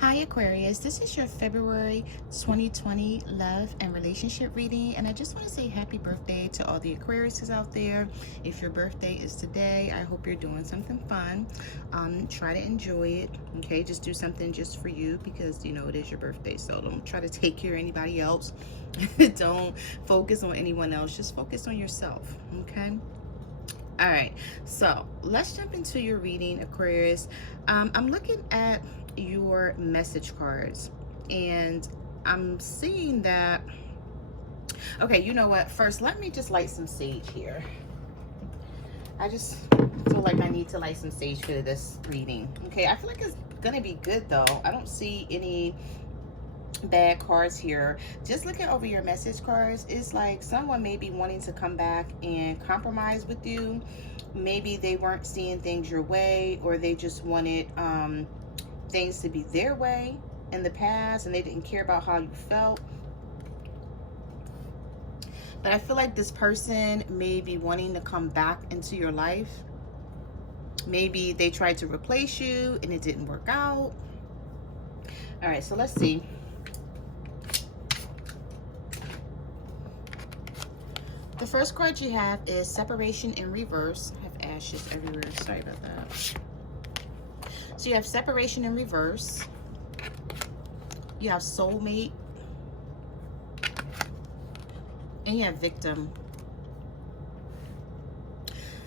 Hi Aquarius, this is your February 2020 love and relationship reading, and I just want to say happy birthday to all the Aquariuses out there. If your birthday is today, I hope you're doing something fun. Try to enjoy it, okay? Just do something just for you because you know it is your birthday, so don't try to take care of anybody else. Don't focus on anyone else, just focus on yourself, okay? All right, so let's jump into your reading, Aquarius. I'm looking at your message cards and I'm seeing that. Okay, you know what? First, let me just light some sage here. I just feel like I need to light some sage for this reading. Okay, I feel like it's gonna be good though. I don't see any bad cards here. Just looking over your message cards, it's like someone may be wanting to come back and compromise with you. Maybe they weren't seeing things your way, or they just wanted things to be their way in the past and they didn't care about how you felt. But I feel like this person may be wanting to come back into your life. Maybe they tried to replace you and it didn't work out. All right, so let's see. The first card you have is Separation in Reverse. I have ashes everywhere. Sorry about that. So you have Separation in Reverse. You have Soulmate. And you have Victim.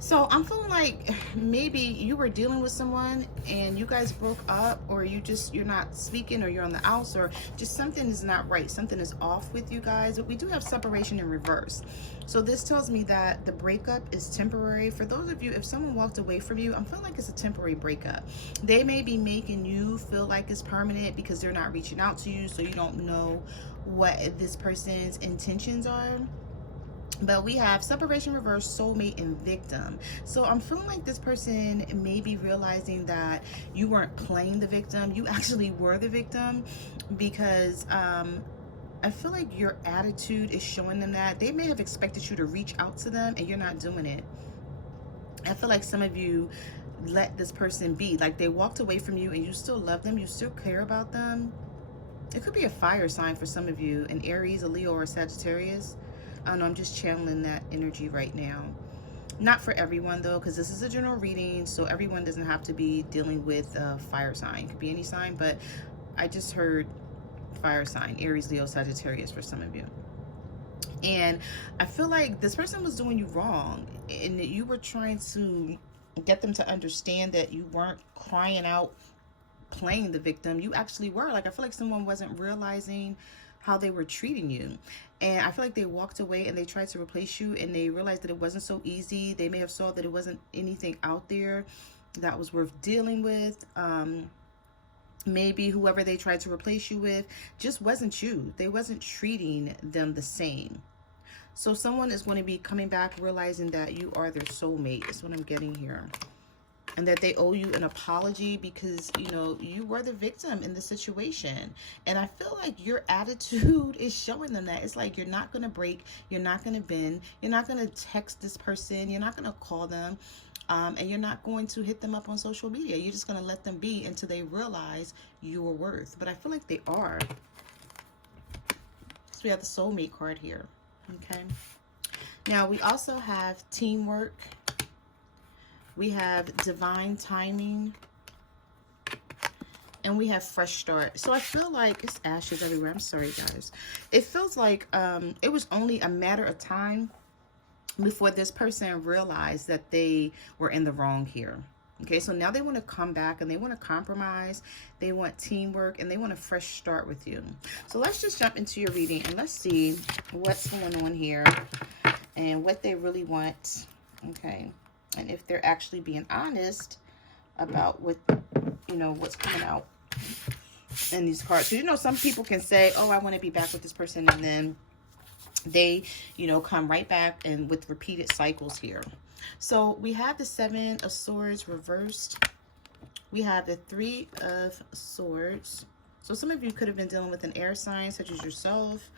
So I'm feeling like maybe you were dealing with someone and you guys broke up, or you're not speaking, or you're on the outs, or just something is not right. Something is off with you guys. But we do have Separation in Reverse. So this tells me that the breakup is temporary. For those of you, if someone walked away from you, I'm feeling like it's a temporary breakup. They may be making you feel like it's permanent because they're not reaching out to you, so you don't know what this person's intentions are. But we have Separation, Reverse, Soulmate, and Victim. So I'm feeling like this person may be realizing that you weren't playing the victim. You actually were the victim, because I feel like your attitude is showing them that. They may have expected you to reach out to them and you're not doing it. I feel like some of you let this person be. Like they walked away from you and you still love them. You still care about them. It could be a fire sign for some of you, an Aries, a Leo, or a Sagittarius. I don't know, I'm just channeling that energy right now. Not for everyone though, because this is a general reading, so everyone doesn't have to be dealing with a fire sign. It could be any sign, but I just heard fire sign, Aries, Leo, Sagittarius for some of you. And I feel like this person was doing you wrong, and that you were trying to get them to understand that you weren't crying out playing the victim. You actually were. Like I feel like someone wasn't realizing how they were treating you, and I feel like they walked away and they tried to replace you, and they realized that it wasn't so easy. They may have saw that it wasn't anything out there that was worth dealing with. Maybe whoever they tried to replace you with just wasn't you. They wasn't treating them the same. So someone is going to be coming back realizing that you are their soulmate. Is what I'm getting here. And that they owe you an apology because, you know, you were the victim in the situation. And I feel like your attitude is showing them that. It's like you're not going to break, you're not going to bend, you're not going to text this person, you're not going to call them, and you're not going to hit them up on social media. You're just going to let them be until they realize your worth. But I feel like they are. So we have the soulmate card here. Okay. Now we also have teamwork. We have divine timing, and we have fresh start. So I feel like it's ashes everywhere. I'm sorry, guys. It feels like it was only a matter of time before this person realized that they were in the wrong here. Okay, so now they want to come back and they want to compromise. They want teamwork and they want a fresh start with you. So let's just jump into your reading and let's see what's going on here and what they really want. Okay. And if they're actually being honest about what, you know, what's coming out in these cards. So, you know, some people can say, oh, I want to be back with this person. And then they, you know, come right back and with repeated cycles here. So we have the Seven of Swords reversed. We have the Three of Swords. So some of you could have been dealing with an air sign such as yourself,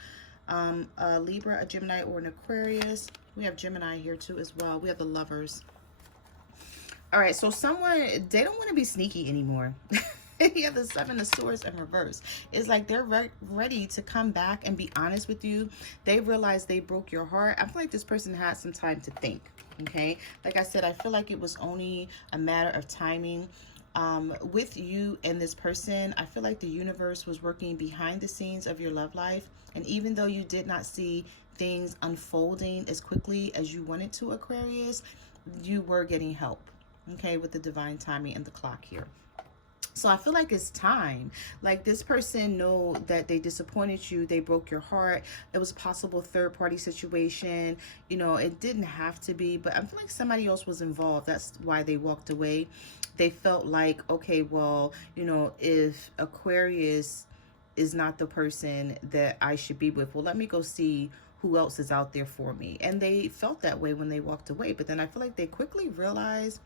a Libra, a Gemini, or an Aquarius. We have Gemini here too as well. We have the Lovers. All right, so someone, they don't want to be sneaky anymore. You have the Seven of Swords in reverse. It's like they're ready to come back and be honest with you. They realize they broke your heart. I feel like this person had some time to think. Okay, like I said, I feel like it was only a matter of timing. With you and this person, I feel like the universe was working behind the scenes of your love life. And even though you did not see things unfolding as quickly as you wanted to, Aquarius, you were getting help, okay, with the divine timing and the clock here. So I feel like it's time. Like this person know that they disappointed you. They broke your heart. It was a possible third party situation. You know, it didn't have to be, but I feel like somebody else was involved. That's why they walked away. They felt like, okay, well, you know, if Aquarius is not the person that I should be with, well, let me go see who else is out there for me. And they felt that way when they walked away. But then I feel like they quickly realized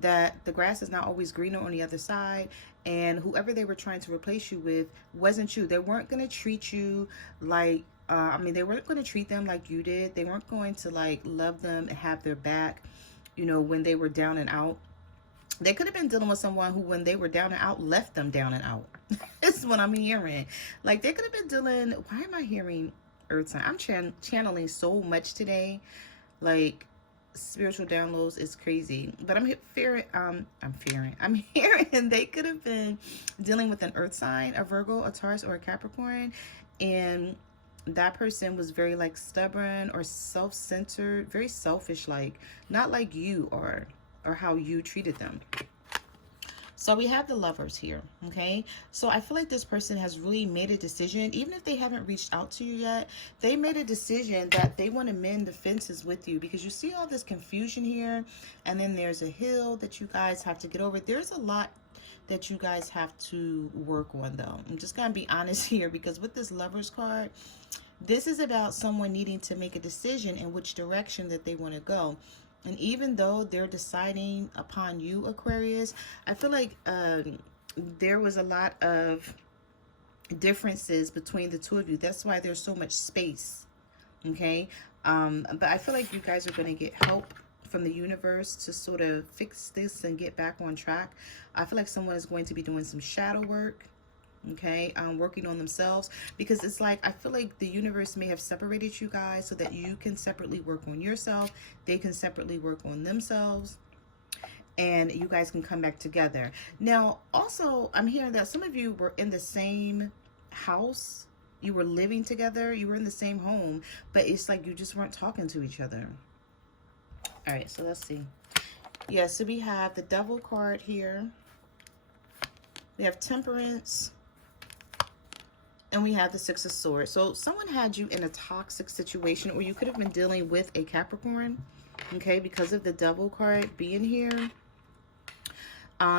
that the grass is not always greener on the other side, and whoever they were trying to replace you with wasn't you. They weren't going to treat you like I mean, they weren't going to treat them like you did. They weren't going to like love them and have their back, you know, when they were down and out. They could have been dealing with someone who, when they were down and out, left them down and out. This is what I'm hearing. Like they could have been dealing, why am I hearing earth sign? I'm channeling so much today. Like spiritual downloads is crazy, but I'm hearing they could have been dealing with an earth sign, a Virgo, a Taurus, or a Capricorn, and that person was very like stubborn or self-centered, very selfish, like not like you are, or how you treated them. So we have the Lovers here, okay? So I feel like this person has really made a decision, even if they haven't reached out to you yet, they made a decision that they want to mend the fences with you, because you see all this confusion here, and then there's a hill that you guys have to get over. There's a lot that you guys have to work on, though. I'm just going to be honest here, because with this Lovers card, this is about someone needing to make a decision in which direction that they want to go. And even though they're deciding upon you, Aquarius, I feel like there was a lot of differences between the two of you. That's why there's so much space, okay? But I feel like you guys are going to get help from the universe to sort of fix this and get back on track. I feel like someone is going to be doing some shadow work, okay, working on themselves, because it's like I feel like the universe may have separated you guys so that you can separately work on yourself, they can separately work on themselves, and you guys can come back together. Now also I'm hearing that some of you were in the same house, you were living together, you were in the same home, but it's like you just weren't talking to each other. All right, so let's see. Yeah, so we have the Devil card here, we have Temperance, and we have the Six of Swords. So someone had you in a toxic situation, or you could have been dealing with a Capricorn, okay, because of the Devil card being here.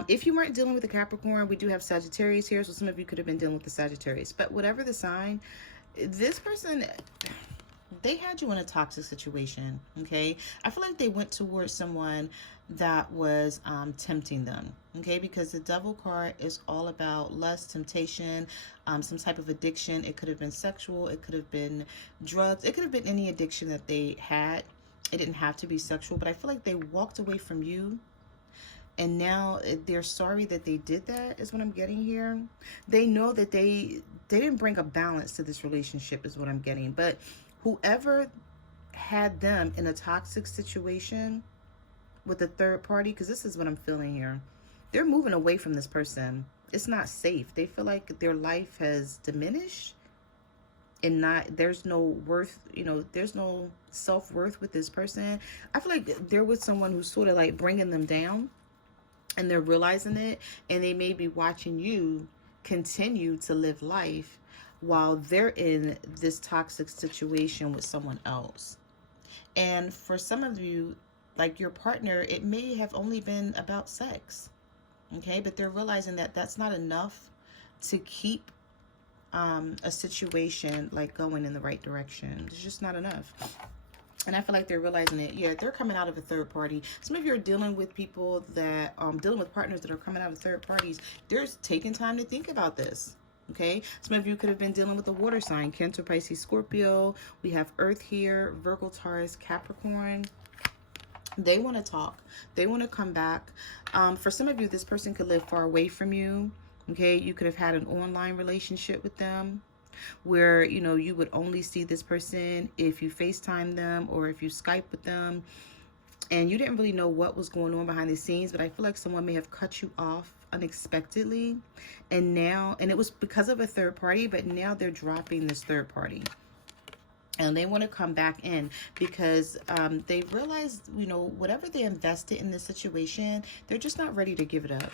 If you weren't dealing with a Capricorn, we do have Sagittarius here, so some of you could have been dealing with the Sagittarius. But whatever the sign, this person, they had you in a toxic situation, okay? I feel like they went towards someone that was tempting them, okay? Because the Devil card is all about lust, temptation, some type of addiction. It could have been sexual, it could have been drugs, it could have been any addiction that they had. It didn't have to be sexual, but I feel like they walked away from you, and now they're sorry that they did that, is what I'm getting here. They know that they didn't bring a balance to this relationship, is what I'm getting. But whoever had them in a toxic situation with a third party, because this is what I'm feeling here, they're moving away from this person. It's not safe. They feel like their life has diminished, and there's no worth, you know, there's no self-worth with this person. I feel like they're with someone who's sort of like bringing them down, and they're realizing it, and they may be watching you continue to live life while they're in this toxic situation with someone else. And for some of you, like your partner, it may have only been about sex, okay? But they're realizing that that's not enough to keep a situation like going in the right direction. It's just not enough. And I feel like they're realizing it. Yeah, they're coming out of a third party. Some of you are dealing with people that, dealing with partners that are coming out of third parties. They're taking time to think about this, okay? Some of you could have been dealing with a water sign, Cancer, Pisces, Scorpio. We have Earth here, Virgo, Taurus, Capricorn. They want to talk. They want to come back. For some of you, this person could live far away from you, Okay, you could have had an online relationship with them where, you know, you would only see this person if you FaceTime them or if you Skype with them, and you didn't really know what was going on behind the scenes. But I feel like someone may have cut you off unexpectedly, and now, and it was because of a third party, but now they're dropping this third party and they want to come back in because they realized, you know, whatever they invested in this situation, they're just not ready to give it up.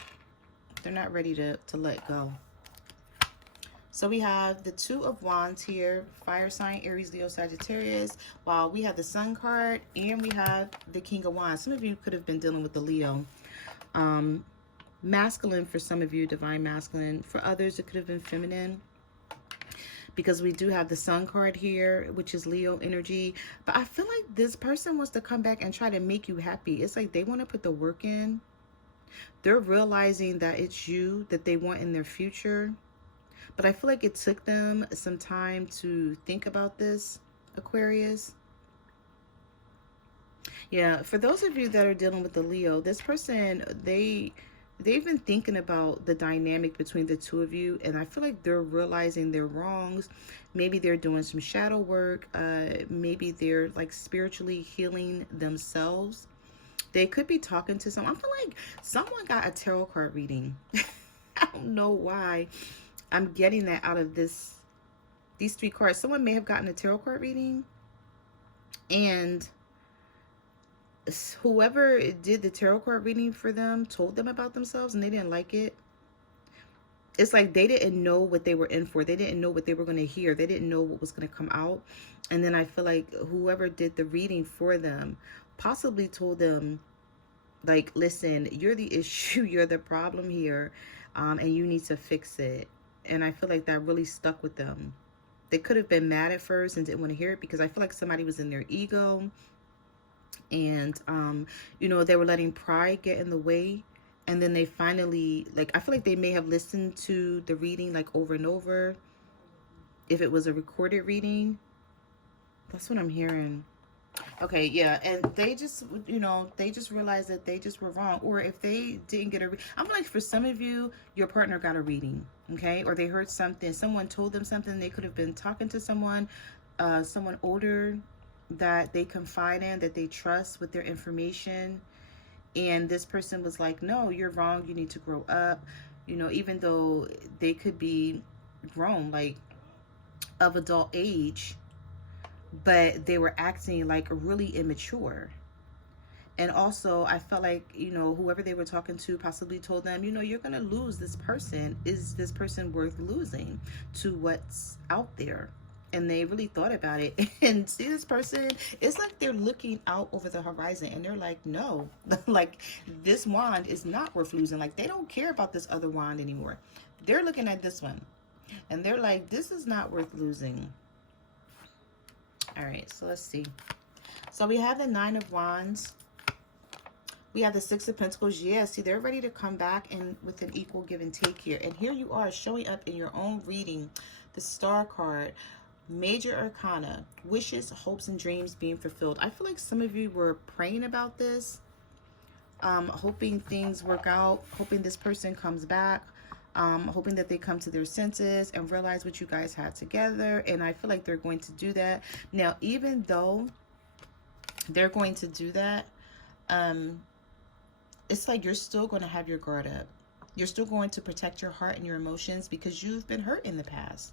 They're not ready to let go. So we have the Two of Wands here, fire sign, Aries, Leo, Sagittarius, while we have the Sun card and we have the King of Wands. Some of you could have been dealing with the Leo. Masculine for some of you, divine masculine. For others, it could have been feminine, because we do have the Sun card here, which is Leo energy. But I feel like this person wants to come back and try to make you happy. It's like they want to put the work in. They're realizing that it's you that they want in their future. But I feel like it took them some time to think about this, Aquarius. Yeah, for those of you that are dealing with the Leo, this person, they've been thinking about the dynamic between the two of you, and I feel like they're realizing their wrongs. Maybe they're doing some shadow work. Maybe they're like spiritually healing themselves. They could be talking to someone. I feel like someone got a tarot card reading. I don't know why I'm getting that out of these three cards. Someone may have gotten a tarot card reading, and whoever did the tarot card reading for them told them about themselves and they didn't like it. It's like they didn't know what they were in for. They didn't know what they were going to hear. They didn't know what was going to come out. And then I feel like whoever did the reading for them possibly told them, like, listen, you're the issue, you're the problem here, and you need to fix it. And I feel like that really stuck with them. They could have been mad at first and didn't want to hear it, because I feel like somebody was in their ego. And, you know, they were letting pride get in the way. And then they finally, like, I feel like they may have listened to the reading, like, over and over. If it was a recorded reading. That's what I'm hearing. Okay, yeah, and they just, you know, they just realized that they just were wrong. Or if they didn't get a I'm like, for some of you, your partner got a reading, okay? Or they heard something, someone told them something. They could have been talking to someone older that they confide in, that they trust with their information. And this person was like, no, you're wrong. You need to grow up. You know, even though they could be grown, like of adult age, but they were acting like really immature. And also, I felt like, you know, whoever they were talking to possibly told them, you know, you're going to lose this person. Is this person worth losing to what's out there? And they really thought about it. And see, this person, it's like they're looking out over the horizon and they're like, no, like this wand is not worth losing. Like they don't care about this other wand anymore. They're looking at this one and they're like, this is not worth losing. All right, so let's see. So we have the Nine of Wands. We have the Six of Pentacles. Yeah, see, they're ready to come back and with an equal give and take here. And here you are showing up in your own reading. The Star card. Major Arcana. Wishes, hopes, and dreams being fulfilled. I feel like some of you were praying about this. Hoping things work out. Hoping this person comes back. Hoping that they come to their senses and realize what you guys had together. And I feel like they're going to do that. Now, even though they're going to do that, it's like you're still going to have your guard up. You're still going to protect your heart and your emotions because you've been hurt in the past.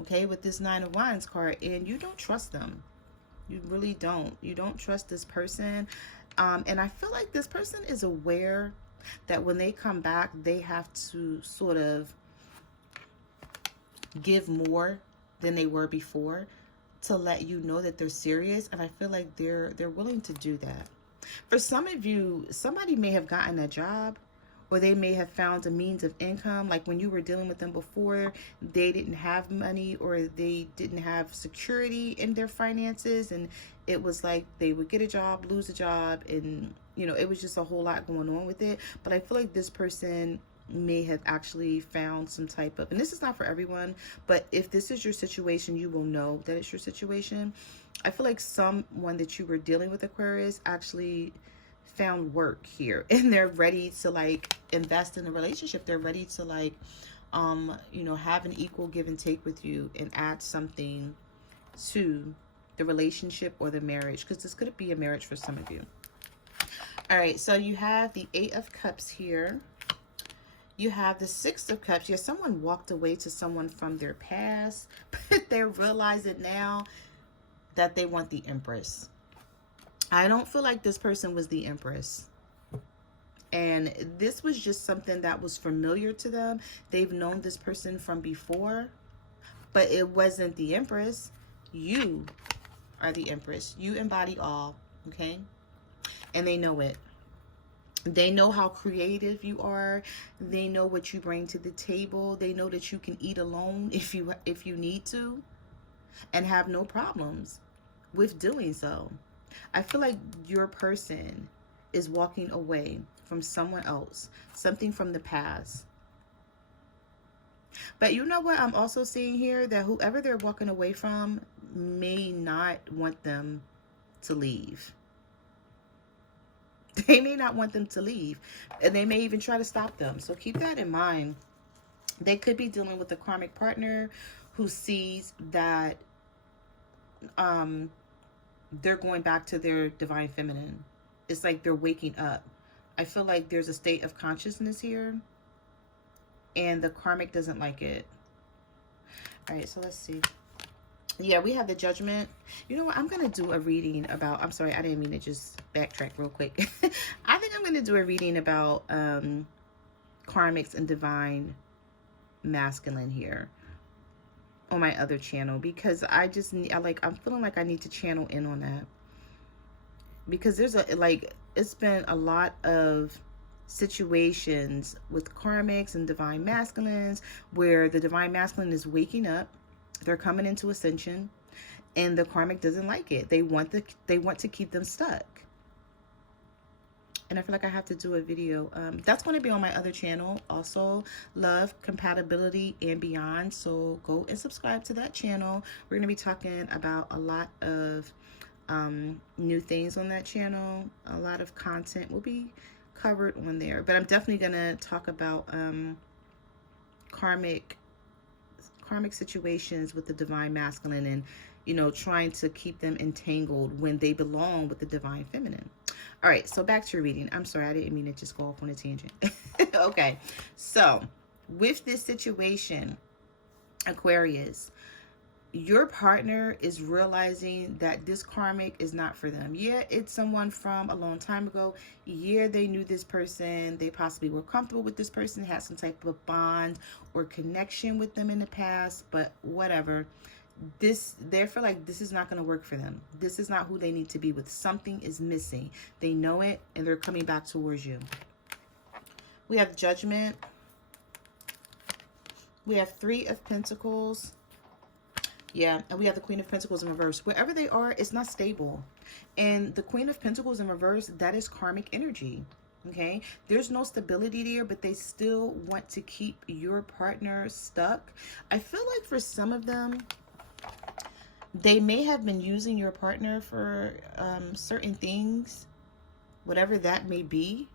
Okay, with this Nine of Wands card, and you don't trust them. You really don't. You don't trust this person. And I feel like this person is aware that when they come back, they have to sort of give more than they were before to let you know that they're serious. And I feel like they're willing to do that. For some of you, somebody may have gotten a job, or they may have found a means of income. Like when you were dealing with them before, they didn't have money or they didn't have security in their finances. And it was like they would get a job, lose a job, and, you know, it was just a whole lot going on with it. But I feel like this person may have actually found some type of, and this is not for everyone, but if this is your situation, you will know that it's your situation. I feel like someone that you were dealing with, Aquarius, actually found work here, and they're ready to like invest in a relationship. They're ready to like you know, have an equal give and take with you and add something to the relationship or the marriage, because this could be a marriage for some of you. All right, so you have the 8 of Cups here. You have the 6 of Cups. Yeah, someone walked away to someone from their past, but they're realizing now that they want the Empress. I don't feel like this person was the Empress. And this was just something that was familiar to them. They've known this person from before, but it wasn't the Empress. You are the Empress. You embody all, okay? And they know it. They know how creative you are. They know what you bring to the table. They know that you can eat alone if you need to, and have no problems with doing so. I feel like your person is walking away from someone else, something from the past. But you know what I'm also seeing here? That whoever they're walking away from may not want them to leave. They may not want them to leave, and they may even try to stop them. So keep that in mind. They could be dealing with a karmic partner who sees that they're going back to their divine feminine. It's like they're waking up. I feel like there's a state of consciousness here, and the karmic doesn't like it. All right, so let's see. Yeah, we have the Judgment. You know what? I'm going to do a reading about... I'm sorry, I didn't mean to just backtrack real quick. I think I'm going to do a reading about karmics and divine masculine here on my other channel, because I just need... I'm feeling like I need to channel in on that. Because there's it's been a lot of situations with karmics and divine masculines where the divine masculine is waking up. They're coming into ascension, and the karmic doesn't like it. They want to keep them stuck. And I feel like I have to do a video. That's going to be on my other channel also, Love, Compatibility, and Beyond. So go and subscribe to that channel. We're going to be talking about a lot of new things on that channel. A lot of content will be covered on there. But I'm definitely going to talk about karmic situations with the divine masculine, and you know, trying to keep them entangled when they belong with the divine feminine. All right, so back to your reading. I'm sorry, I didn't mean to just go off on a tangent. Okay, so with this situation, Aquarius, your partner is realizing that this karmic is not for them. Yeah, it's someone from a long time ago. Yeah, they knew this person. They possibly were comfortable with this person, had some type of bond or connection with them in the past, but whatever. They feel like this is not going to work for them. This is not who they need to be with. Something is missing. They know it, and they're coming back towards you. We have Judgment. We have 3 of Pentacles. Yeah, and we have the Queen of Pentacles in reverse. Wherever they are, it's not stable. And the Queen of Pentacles in reverse, that is karmic energy. Okay? There's no stability there, but they still want to keep your partner stuck. I feel like for some of them, they may have been using your partner for certain things, whatever that may be.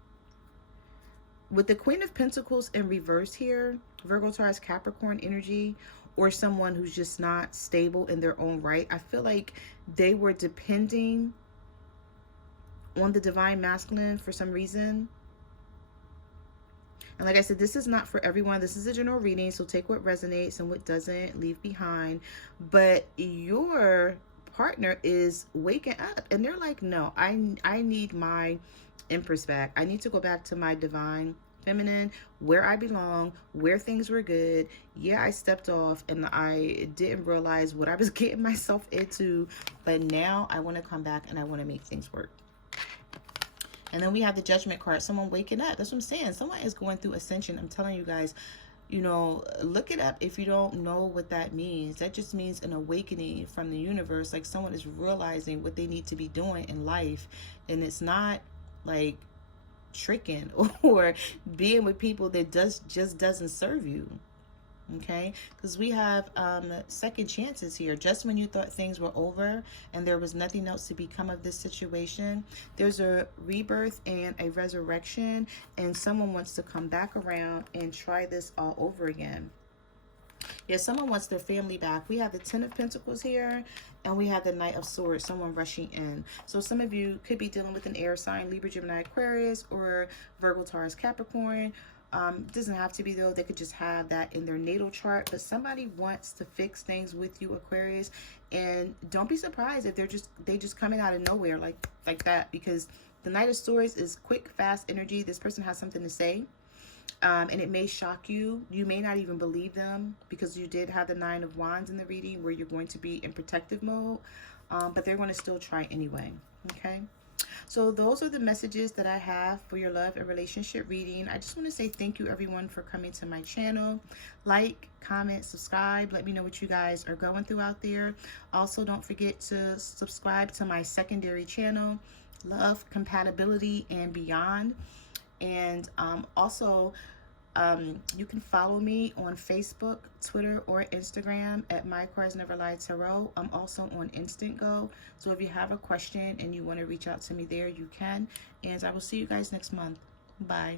With the Queen of Pentacles in reverse here, Virgo, Taurus, Capricorn energy, or someone who's just not stable in their own right, I feel like they were depending on the divine masculine for some reason. And like I said, this is not for everyone. This is a general reading, so take what resonates and what doesn't, leave behind. But your partner is waking up, and they're like, no, I need my Empress back. I need to go back to my divine feminine, where I belong, where things were good. Yeah, I stepped off and I didn't realize what I was getting myself into, but now I want to come back and I want to make things work. And then we have the Judgment card, someone waking up. That's what I'm saying. Someone is going through ascension. I'm telling you guys, you know, look it up if you don't know what that means. That just means an awakening from the universe. Like someone is realizing what they need to be doing in life, and it's not like tricking or being with people that just doesn't serve you. Okay, because we have second chances here. Just when you thought things were over and there was nothing else to become of this situation, there's a rebirth and a resurrection, and someone wants to come back around and try this all over again. Yeah, someone wants their family back. We have the Ten of Pentacles here, and we have the Knight of Swords, someone rushing in. So some of you could be dealing with an air sign, Libra, Gemini, Aquarius, or Virgo, Taurus, Capricorn. It doesn't have to be, though. They could just have that in their natal chart. But somebody wants to fix things with you, Aquarius. And don't be surprised if they just coming out of nowhere like that, because the Knight of Swords is quick, fast energy. This person has something to say. And it may shock you. You may not even believe them, because you did have the Nine of Wands in the reading, where you're going to be in protective mode. But they're going to still try anyway. Okay. So those are the messages that I have for your love and relationship reading. I just want to say thank you, everyone, for coming to my channel. Like, comment, subscribe. Let me know what you guys are going through out there. Also, don't forget to subscribe to my secondary channel, Love, Compatibility, and Beyond. And also, you can follow me on Facebook, Twitter, or Instagram at My Cards Never Lie Tarot. I'm also on Instant Go. So if you have a question and you want to reach out to me there, you can. And I will see you guys next month. Bye.